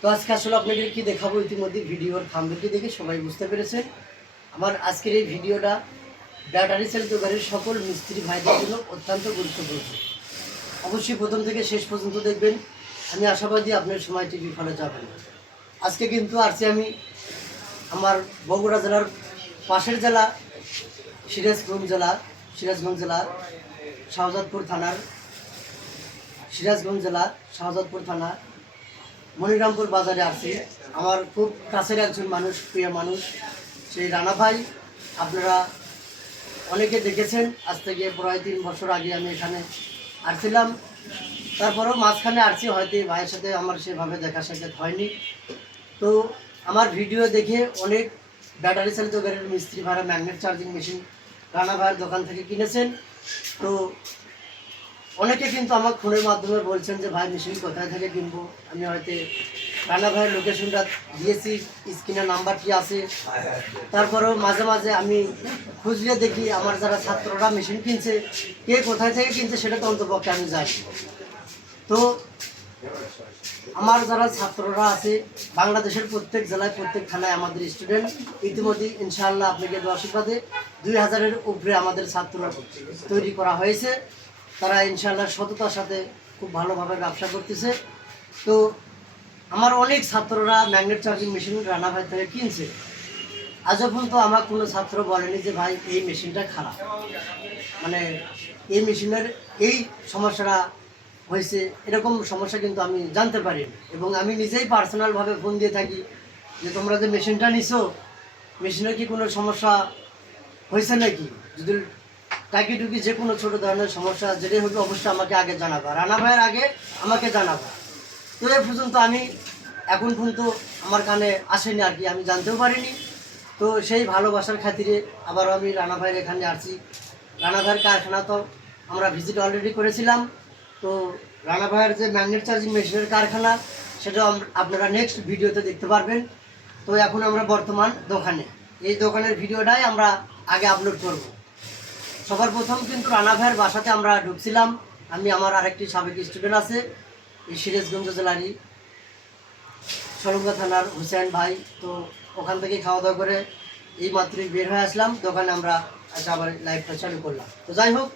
তো আজকে আসলে আপনাদের কি দেখাবো, ইতিমধ্যে ভিডিওর থাম্বনেলটি দেখে সবাই বুঝতে পেরেছেন। আমার আজকের এই ভিডিওটা ব্যাটারি চালিত গাড়ির সকল মিস্ত্রি ভাইদের জন্য অত্যন্ত গুরুত্বপূর্ণ। অবশ্যই প্রথম থেকে শেষ পর্যন্ত দেখবেন। আমি আশাবাদী আপনার সময়টি বিফলে যাবে না। আজকে কিন্তু আসছি আমি আমার বগুড়া জেলার পাশের জেলা সিরাজগঞ্জ জেলা শাহজাদপুর থানা মনিরামপুর বাজারে আসছি। আমার খুব কাছের একজন মানুষ, প্রিয় মানুষ, সেই রানা ভাই। আপনারা অনেকে দেখেছেন, আজ থেকে প্রায় 3 বছর আগে আমি এখানে আসছিলাম। তারপরেও মাঝখানে আসছি, হয়তো ভাইয়ের সাথে আমার সেভাবে দেখা সাক্ষাৎ হয়নি। তো আমার ভিডিও দেখে অনেক ব্যাটারি চালিত গাড়ির মিস্ত্রি ভাড়া ম্যাগনেট চার্জিং মেশিন রানা ভাইয়ের দোকান থেকে কিনেছেন। তো অনেকে কিন্তু আমার ফোনের মাধ্যমে বলছেন যে ভাই মেশিন কোথায় থেকে কিনবো। আমি হয়তো রানা ভাইয়ের লোকেশনটা দিয়েছি, স্ক্রিনের নাম্বারটি আছে। তারপরেও মাঝে মাঝে আমি খুঁজলে দেখি আমার যারা ছাত্ররা মেশিন কিনছে, কে কোথায় থেকে কিনছে সেটা তো অন্তপক্ষে আমি জানি। তো আমার যারা ছাত্ররা আছে বাংলাদেশের প্রত্যেক জেলায় প্রত্যেক থানায় আমাদের স্টুডেন্ট, ইতিমধ্যে ইনশাআল্লাহ আপনাদের আশীর্বাদে 2000-এর উপরে আমাদের ছাত্র তৈরি করা হয়েছে। তারা ইনশাআল্লাহ সততার সাথে খুব ভালোভাবে ব্যবসা করতেছে। তো আমার অনেক ছাত্ররা ম্যাগনেট চার্জিং মেশিন রানা ভাই থেকে কিনছে। আজও পর্যন্ত আমার কোনো ছাত্র বলেনি যে ভাই এই মেশিনটা খারাপ, মানে এই মেশিনের এই সমস্যাটা হয়েছে, এরকম সমস্যা কিন্তু আমি জানতে পারি। এবং আমি নিজেই পার্সোনালভাবে ফোন দিয়ে থাকি যে তোমরা যে মেশিনটা নিছো, মেশিনের কি কোনো সমস্যা হয়েছে নাকি, যদি টাকি টুকি যে কোনো ছোটো ধরনের সমস্যা যেটাই হবে অবশ্যই আমাকে আগে জানাবা, রানা ভাইয়ের আগে আমাকে জানাবা। তো এ পর্যন্ত আমি এখন পর্যন্ত আমার কানে আসেনি আর কি, আমি জানতেও পারিনি। তো সেই ভালোবাসার খাতিরে আবারও আমি রানা ভাইয়ের এখানে আসছি। রানা ভাইয়ের কারখানা তো আমরা ভিজিট অলরেডি করেছিলাম। তো রানা ভাইয়ের যে ম্যাগনেট চার্জিং মেশিনের কারখানা, সেটা আপনারা নেক্সট ভিডিওতে দেখতে পারবেন। তো এখন আমরা বর্তমান দোকানে, এই দোকানের ভিডিওটাই আমরা আগে আপলোড করব। সবার প্রথম কিন্তু রানা ভাইয়ের বাসাতে আমরা ঢুকছিলাম। আমি আমার আরেকটি সাবেক স্টুডেন্ট আছে এই সিরাজগঞ্জ জেলারই সলঙ্গা থানার হুসেন ভাই। তো ওখান থেকে খাওয়া দাওয়া করে এই মাত্রই বের হয়ে আসলাম দোকানে, আমরা আবার লাইভটা চালু করলাম। তো যাই হোক,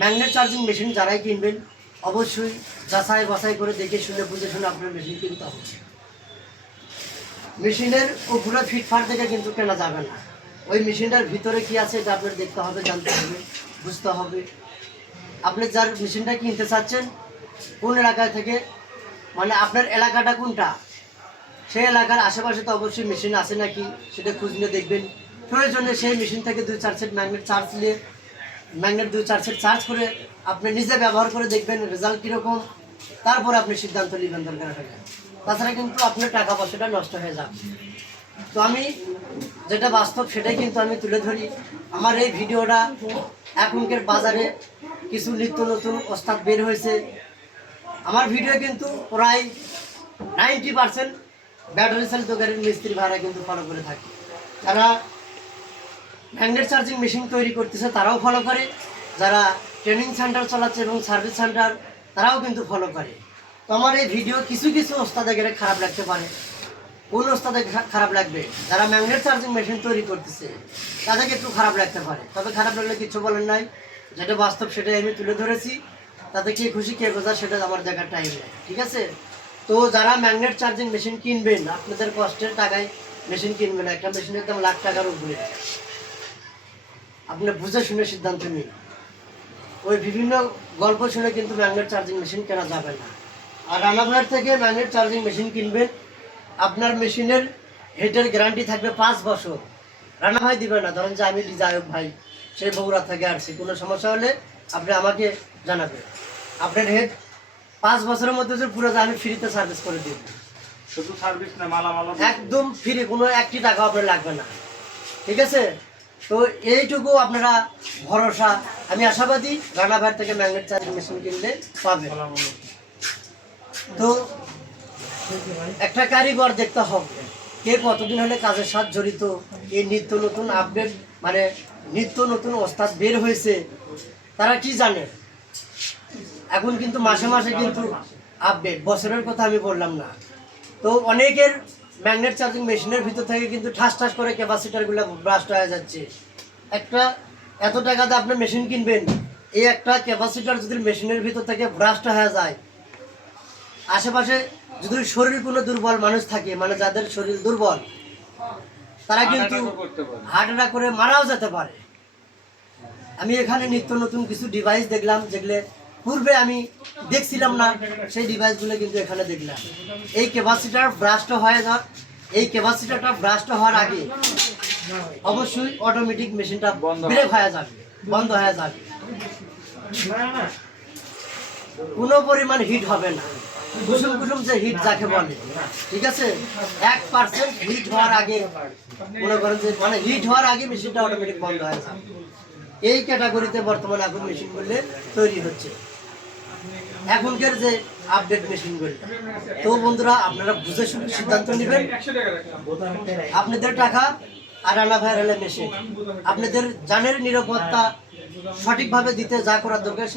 ম্যাগনেট চার্জিং মেশিন যারাই কিনবেন অবশ্যই যাচাই বাছাই করে দেখে শুনে বুঝে শুনে আপনার মেশিন কিনতে হবে। মেশিনের উপরে ফিটফাট দেখে কিন্তু কেনা যাবে না। ওই মেশিনটার ভিতরে কি আছে এটা আপনার দেখতে হবে, জানতে হবে, বুঝতে হবে। আপনি যার মেশিনটা কিনতে চাচ্ছেন কোন এলাকায় থেকে, মানে আপনার এলাকাটা কোনটা, সেই এলাকার আশেপাশে তো অবশ্যই মেশিন আছে নাকি সেটা খুঁজ নিয়ে দেখবেন। প্রয়োজনে সেই মেশিন থেকে 2-4 সেট ম্যাগনেট চার্জ নিয়ে ম্যাগনেট 2-4 সেট চার্জ করে আপনি নিজে ব্যবহার করে দেখবেন রেজাল্ট কীরকম। তারপর আপনি সিদ্ধান্ত নেবেন দরকার হলে, তাছাড়া কিন্তু আপনার টাকা পয়সাটা নষ্ট হয়ে যাবে। তো আমি যেটা বাস্তব সেটাই কিন্তু আমি তুলে ধরি। আমার এই ভিডিওটা এখনকার বাজারে কিছু নিত্য নতুন ওস্তাদ বের হয়েছে। আমার ভিডিও কিন্তু প্রায় 90% ব্যাটারি চালিত গাড়ির মিস্ত্রি ভাড়া কিন্তু ফলো করে থাকে। যারা ম্যাগনেট চার্জিং মেশিন তৈরি করতেছে তারাও ফলো করে, যারা ট্রেনিং সেন্টার চালাচ্ছে এবং সার্ভিস সেন্টার তারাও কিন্তু ফলো করে। তো আমার এই ভিডিও কিছু কিছু ওস্তাদের গেলে খারাপ লাগতে পারে। কোন ওস্তাদের খারাপ লাগবে? যারা ম্যাগনেট চার্জিং মেশিন তৈরি করতেছে তাদেরকে একটু খারাপ লাগতে পারে, তবে খারাপ লাগলে কিছু বলেন নাই। যেটা বাস্তব সেটাই আমি তুলে ধরেছি। তাতে কে খুশি কে বোঝা সেটা আমার দেখার টাইম নেই, ঠিক আছে? তো যারা ম্যাগনেট চার্জিং মেশিন কিনবেন, আপনাদের কষ্টের টাকায় মেশিন কিনবেন। একটা মেশিনের দাম লাখ টাকার উপরে। আপনি বুঝে শুনে সিদ্ধান্ত নিন। ওই বিভিন্ন গল্প শুনে কিন্তু ম্যাগনেট চার্জিং মেশিন কেনা যাবে না। আর রানা ভাইয়ের থেকে ম্যাগনেট চার্জিং মেশিন কিনবেন, আপনার মেশিনের হেডের গ্যারান্টি থাকবে 5 বছর। রানা ভাই দিবে না। ধরেন যে আমি ডিজায়ক ভাই, সেই বগুড়া থেকে আসছি, কোনো সমস্যা হলে আপনি আমাকে জানাবেন। আপনার হেড 5 বছরের মধ্যে যে পুরো আমি ফ্রিতে সার্ভিস করে দিব। শুধু সার্ভিস না, মালামাল একদম ফ্রি, কোনো 1টি টাকা আপনার লাগবে না, ঠিক আছে? তো এইটুকু আপনারা ভরসা, আমি আশাবাদী রানা ভাইয়ের থেকে ম্যাগনেট চার্জিং মেশিন কিনলে পাবেন। তো একটা কারিগর দেখতে হবে, কে কতদিন হলে কাজের সাথে জড়িত। এই নিত্য নতুন আপডেট, মানে নিত্য নতুন ওস্তাদ বের হয়েছে, তারা কি জানে। এখন কিন্তু মাসে মাসে কিন্তু আপডেট, বছরের কথা আমি বললাম না, তো অনেকের ম্যাগনেট চার্জিং মেশিনের ভিতর থেকে কিন্তু ঠাস ঠাস করে ক্যাপাসিটারগুলো ব্রাস্ট হয়ে যাচ্ছে। একটা এত টাকাতে আপনি মেশিন কিনবেন, এই একটা ক্যাপাসিটার যদি মেশিনের ভিতর থেকে ব্রাস্ট হয়ে যায়, আশেপাশে যদি শরীর কোনো দুর্বল মানুষ থাকে, মানে যাদের শরীর দুর্বল, তারা কিন্তু করতে পারে। হার্ট অ্যাটাক করে মারাও যেতে পারে। আমি এখানে নিত্য নতুন কিছু ডিভাইস দেখলাম, যেগুলো পূর্বে আমি দেখছিলাম না, সেই ডিভাইসগুলো কিন্তু এখানে দেখলাম। এই ক্যাপাসিটার ব্রাস্ট হয়ে যাওয়ার, এই ক্যাপাসিটারটা ব্রাস্ট হওয়ার আগে অবশ্যই অটোমেটিক মেশিনটা ব্রেক হয়ে যাবে, বন্ধ হয়ে যাবে, কোনো পরিমাণ হিট হবে না। কুসুম কুসুম যে হিট যাকে বলে, ঠিক আছে, 1% হিট হওয়ার আগে, মনে করেন যে মানে হিট হওয়ার আগে মেশিনটা অটোমেটিক বন্ধ হয়ে যাবে। এই ক্যাটাগরিতে বর্তমানে এখন মেশিনগুলো তৈরি হচ্ছে, এখনকার যে আপডেট মেশিনগুলো। তো বন্ধুরা, আপনারা বুঝে শুনে সিদ্ধান্ত নেবেন। আপনাদের টাকা আর রানা ভাইয়ের হলে মেশিন, আপনাদের জানের নিরাপত্তা সঠিকভাবে দিতে যা করার দরকার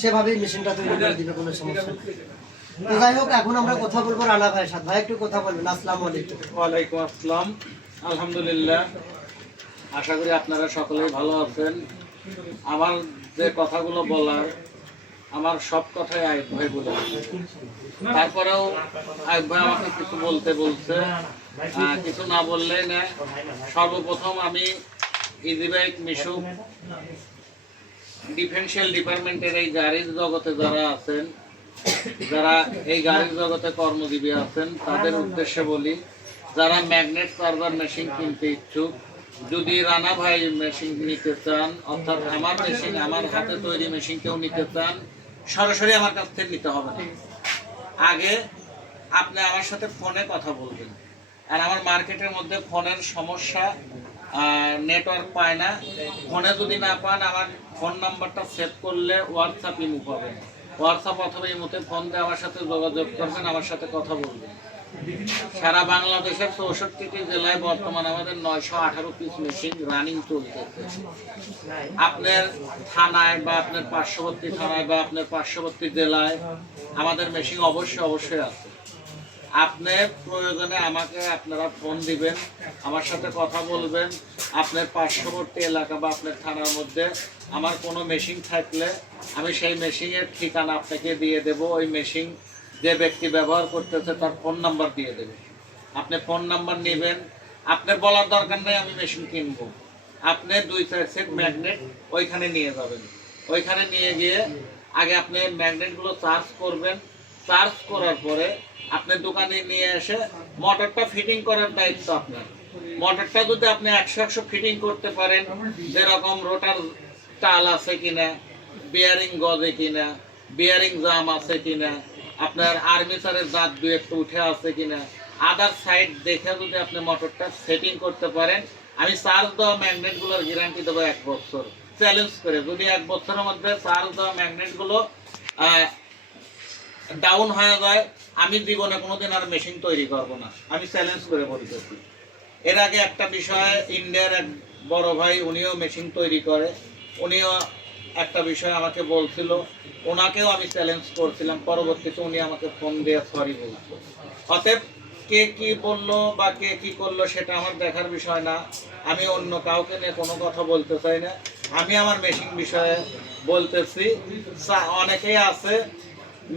সেভাবেই মেশিনটা তৈরি করে দিবে, কোনো সমস্যা নেই। তো যাই হোক, এখন আমরা কথা বলবো রানা ভাইয়ের সাথে। ভাই একটু কথা বলবেন। আসসালামু আলাইকুম। ওয়ালাইকুম আসসালাম। আলহামদুলিল্লাহ, আশা করি আপনারা সকলেই ভালো আছেন। আমার যে কথাগুলো বলার, আমার সব কথাই আয়ুব ভাই বলে, তারপরেও আয়ুব ভাই আমাকে কিছু বলতে বলছে, কিছু না বললেই না। সর্বপ্রথম আমি ইজি বাইক মিশুক ডিফেন্সিয়াল ডিপার্টমেন্টের এই গাড়ির জগতে যারা আছেন, যারা এই গাড়ির জগতে কর্মজীবী আছেন, তাদের উদ্দেশ্যে বলি, যারা ম্যাগনেট চার্জার মেশিন কিনতে ইচ্ছুক, যদি রানা ভাই মেশিন নিতে চান, অর্থাৎ আমার মেশিন, আমার হাতে তৈরি মেশিন কেউ নিতে চান, সরাসরি আমার কাছ থেকে নিতে হবে না। আগে আপনি আমার সাথে ফোনে কথা বলবেন। আর আমার মার্কেটের মধ্যে ফোনের সমস্যা, নেটওয়ার্ক পায় না। ফোনে যদি না পান, আমার ফোন নাম্বারটা সেভ করলে হোয়াটসঅ্যাপ ইমো পাবেন। হোয়াটসঅ্যাপ অথবা ইমোতে ফোন দিয়ে আমার সাথে যোগাযোগ করবেন, আমার সাথে কথা বলবেন। সারা বাংলাদেশের 64টি জেলায় বর্তমানে আমাদের 918 পিস মেশিন রানিং চলতেছে। আপনার থানায় বা আপনার পার্শ্ববর্তী থানায় বা আপনার পার্শ্ববর্তী জেলায় আমাদের মেশিন অবশ্যই আছে। আপনার প্রয়োজনে আমাকে আপনারা ফোন দিবেন, আমার সাথে কথা বলবেন। আপনার পার্শ্ববর্তী এলাকা বা আপনার থানার মধ্যে আমার কোনো মেশিন থাকলে আমি সেই মেশিনের ঠিকানা আপনাকে দিয়ে দেব। ওই মেশিন যে ব্যক্তি ব্যবহার করতেছে তার ফোন নাম্বার দিয়ে দেবে। আপনি ফোন নাম্বার নেবেন, আপনার বলার দরকার নেই আমি মেশিন কিনবো। আপনি 2-4 সেট ম্যাগনেট ওইখানে নিয়ে যাবেন। ওইখানে নিয়ে গিয়ে আগে আপনি ম্যাগনেটগুলো চার্জ করবেন। চার্জ করার পরে আপনি দোকানে নিয়ে এসে মোটরটা ফিটিং করার দায়িত্ব আপনার। মোটরটা যদি আপনি 100 ফিটিং করতে পারেন, যেরকম রোটার টাল আছে কিনা, বিয়ারিং গজে কিনা, বিয়ারিং জাম আছে কিনা, আপনার আর্মেচারের দাঁত 2-1 উঠে আছে কিনা, আদার সাইড দেখে যদি আপনি মোটরটা সেটিং করতে পারেন, আমি চার্জ দেওয়া ম্যাগনেটগুলোর গ্যারান্টি দেবো 1 বছর। চ্যালেঞ্জ করে যদি 1 বছরের মধ্যে চার্জ দেওয়া ম্যাগনেটগুলো ডাউন হয়ে যায়, আমি জীবনে কোনোদিন আর মেশিন তৈরি করব না, আমি চ্যালেঞ্জ করে বলতেছি। এর আগে একটা বিষয়ে ইন্ডিয়ার এক বড় ভাই, উনিও মেশিন তৈরি করে, উনিও একটা বিষয় আমাকে বলছিল, ওনাকেও আমি চ্যালেঞ্জ করছিলাম। পরবর্তীতে উনি আমাকে ফোন দিয়ে সরি বলছে। অতএব কে কি বললো বা কে কি করলো সেটা আমার দেখার বিষয় না। আমি অন্য কাউকে নিয়ে কোনো কথা বলতে চাই না, আমি আমার মেশিন বিষয়ে বলতেছি। অনেকেই আছে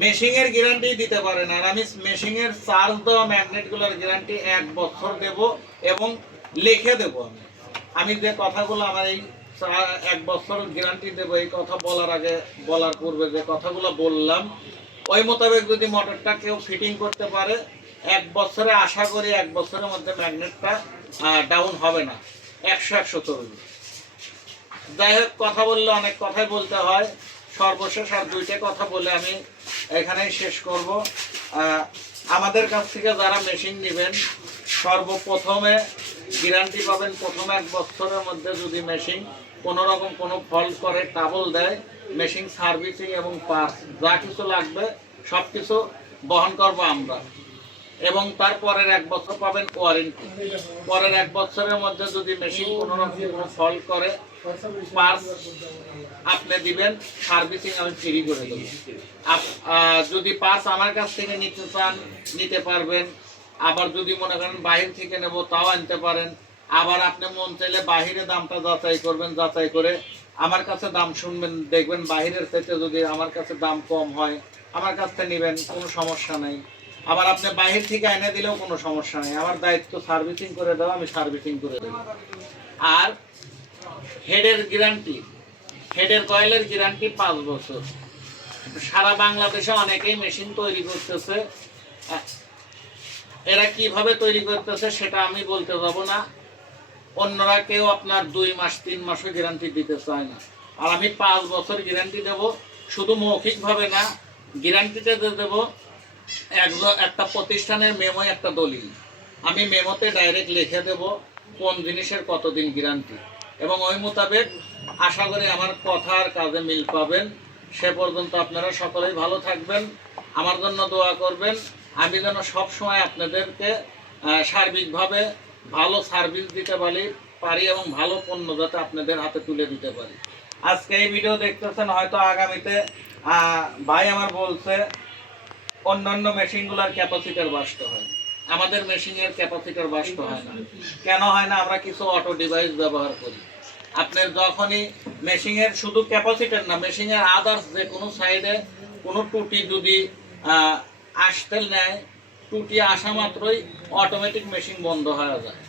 মেশিনের গ্যারান্টি দিতে পারে না, আর আমি মেশিনের চার্জ দেওয়া ম্যাগনেটগুলোর গ্যারান্টি 1 বছর দেব এবং লিখে দেব। আমি যে কথাগুলো আমার এই 1 বছর গ্যারান্টি দেবো, এই কথা বলার আগে, বলার পূর্বে যে কথাগুলো বললাম, ওই মোতাবেক যদি মোটরটা কেউ ফিটিং করতে পারে, 1 বছরে আশা করি 1 বছরের মধ্যে ম্যাগনেটটা ডাউন হবে না, 100 চলবে। যাই হোক, কথা বললে অনেক কথাই বলতে হয়। সর্বশেষ আর 2টা কথা বলে আমি এখানেই শেষ করব। আমাদের কাছ থেকে যারা মেশিন নেবেন, সর্বপ্রথমে গ্যারান্টি পাবেন প্রথম 1 বছরের মধ্যে যদি মেশিন কোনো রকম কোনো ফল্ট করে, ট্রাবল দেয়, মেশিন সার্ভিসিং এবং পার্টস যা কিছু লাগবে সব কিছু বহন করব আমরা। এবং তারপরের 1 বছর পাবেন ওয়ারেন্টি। পরের 1 বছরের মধ্যে যদি মেশিন কোনো রকম কোনো ফল্ট করে, পার্স আপনি দিবেন, সার্ভিসিং আমি ফ্রি করে দেবো। যদি পার্স আমার কাছ থেকে নিতে চান নিতে পারবেন, আবার যদি মনে করেন বাহির থেকে নেব তাও আনতে পারেন। আবার আপনি মন চাইলে বাহিরে দামটা যাচাই করবেন, যাচাই করে আমার কাছে দাম শুনবেন, দেখবেন বাহিরের থেকে যদি আমার কাছে দাম কম হয় আমার কাছ থেকে নেবেন, কোনো সমস্যা নাই। আবার আপনি বাহির থেকে এনে দিলেও কোনো সমস্যা নেই, আমার দায়িত্ব সার্ভিসিং করে দেওয়া, আমি সার্ভিসিং করে দেবো। আর হেডের গ্যারান্টি, হেডের কয়েলের গ্যারান্টি 5 বছর। সারা বাংলাদেশে অনেকেই মেশিন তৈরি করতেছে, এরা কিভাবে তৈরি করতেছে সেটা আমি বলতে যাব না। অন্যরা কেউ আপনার 2 মাস 3 মাসও গ্যারান্টি দিতে চায় না, আর আমি 5 বছর গ্যারান্টি দেব। শুধু মৌখিকভাবে না, গ্যারান্টিতে দেবো একটা প্রতিষ্ঠানের মেমো, একটা দলিল। আমি মেমোতে ডাইরেক্ট লিখে দেব কোন জিনিসের কতদিন গ্যারান্টি, এবং ওই মোতাবেক আশা করি আমার কথার কাজে মিল পাবেন। সে পর্যন্ত আপনারা সকলেই ভালো থাকবেন, আমার জন্য দোয়া করবেন। আমি যেন সবসময় আপনাদেরকে সার্বিকভাবে ভালো সার্ভিস দিতে পারি এবং ভালো পণ্য যাতে আপনাদের হাতে তুলে দিতে পারি। আজকে এই ভিডিও দেখতেছেন, হয়তো আগামীতে ভাই আমার বলছে অন্যান্য মেশিনগুলোর ক্যাপাসিটার বাস্ট হয়, আমাদের মেশিনের ক্যাপাসিটার বাস্ট হয় না। কেন হয় না? আমরা কিছু অটো ডিভাইস ব্যবহার করি। আপনার যখনই মেশিনের শুধু ক্যাপাসিটার না, মেশিনের আদার্স যে কোনো সাইডে কোনো ত্রুটি যদি আসতে নেয়, ত্রুটি আসা মাত্রই অটোমেটিক মেশিন বন্ধ হয়ে যায়।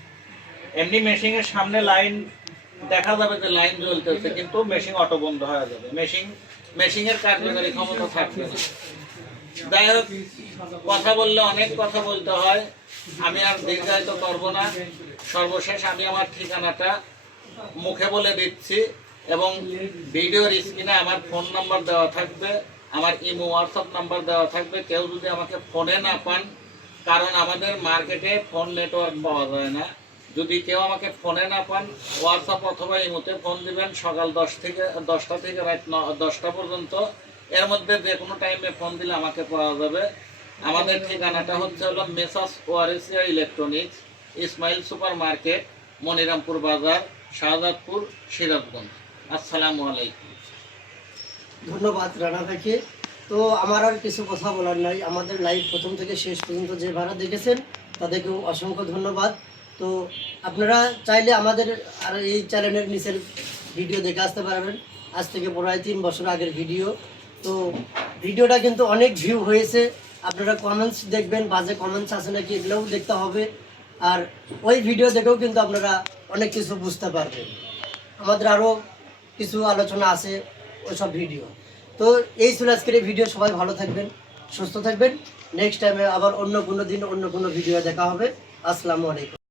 এমনি মেশিনের সামনে লাইন দেখা যাবে যে লাইন জ্বলতেছে, কিন্তু মেশিন অটো বন্ধ হয়ে যাবে, মেশিনের কার্যকারী ক্ষমতা থাকবে না। যাই হোক, কথা বললে অনেক কথা বলতে হয়, আমি আর দীর্ঘায়িত করবো না। সর্বশেষ আমি আমার ঠিকানাটা মুখে বলে দিচ্ছি, এবং ভিডিওর স্ক্রিনে আমার ফোন নাম্বার দেওয়া থাকবে, আমার ইমো হোয়াটসঅ্যাপ নাম্বার দেওয়া থাকবে। কেউ যদি আমাকে ফোনে না পান, কারণ আমাদের মার্কেটে ফোন নেটওয়ার্ক পাওয়া যায় না, যদি কেউ আমাকে ফোনে না পান, হোয়াটসঅ্যাপ অথবা ইমোতে ফোন দিবেন। সকাল 10টা থেকে রাত 10টা পর্যন্ত, এর মধ্যে যে কোনো টাইমে ফোন দিলে আমাকে পাওয়া যাবে। আমাদের ঠিকানাটা হলো messrs Waresia electronics, Ismail super market, Monirampur Bazar, Shahjadpur, Sirajganj. আসসালামু আলাইকুম। ধন্যবাদ রানা ভাইকে। তো আমার আর কিছু কথা বলার নাই। আমাদের লাইভ প্রথম থেকে শেষ পর্যন্ত যে ভাড়া দেখেছেন তাদেরকেও অসংখ্য ধন্যবাদ। তো আপনারা চাইলে আমাদের আর এই চ্যানেলের নিচের ভিডিও দেখে আসতে পারবেন। আজ থেকে প্রায় 3 বছর আগের ভিডিও। তো ভিডিওটা কিন্তু অনেক ভিউ হয়েছে। আপনারা কমেন্টস দেখবেন, বাজে কমেন্টস আছে নাকি এগুলোও দেখতে হবে। আর ওই ভিডিও দেখেও কিন্তু আপনারা অনেক কিছু বুঝতে পারবেন। আমাদের আরও কিছু আলোচনা আছে ওইসব ভিডিও। তো এই ছিল আজকের এই ভিডিও। সবাই ভালো থাকবেন, সুস্থ থাকবেন। নেক্সট টাইমে আবার অন্য কোনো দিন অন্য কোনো ভিডিও দেখা হবে। আসসালামু আলাইকুম।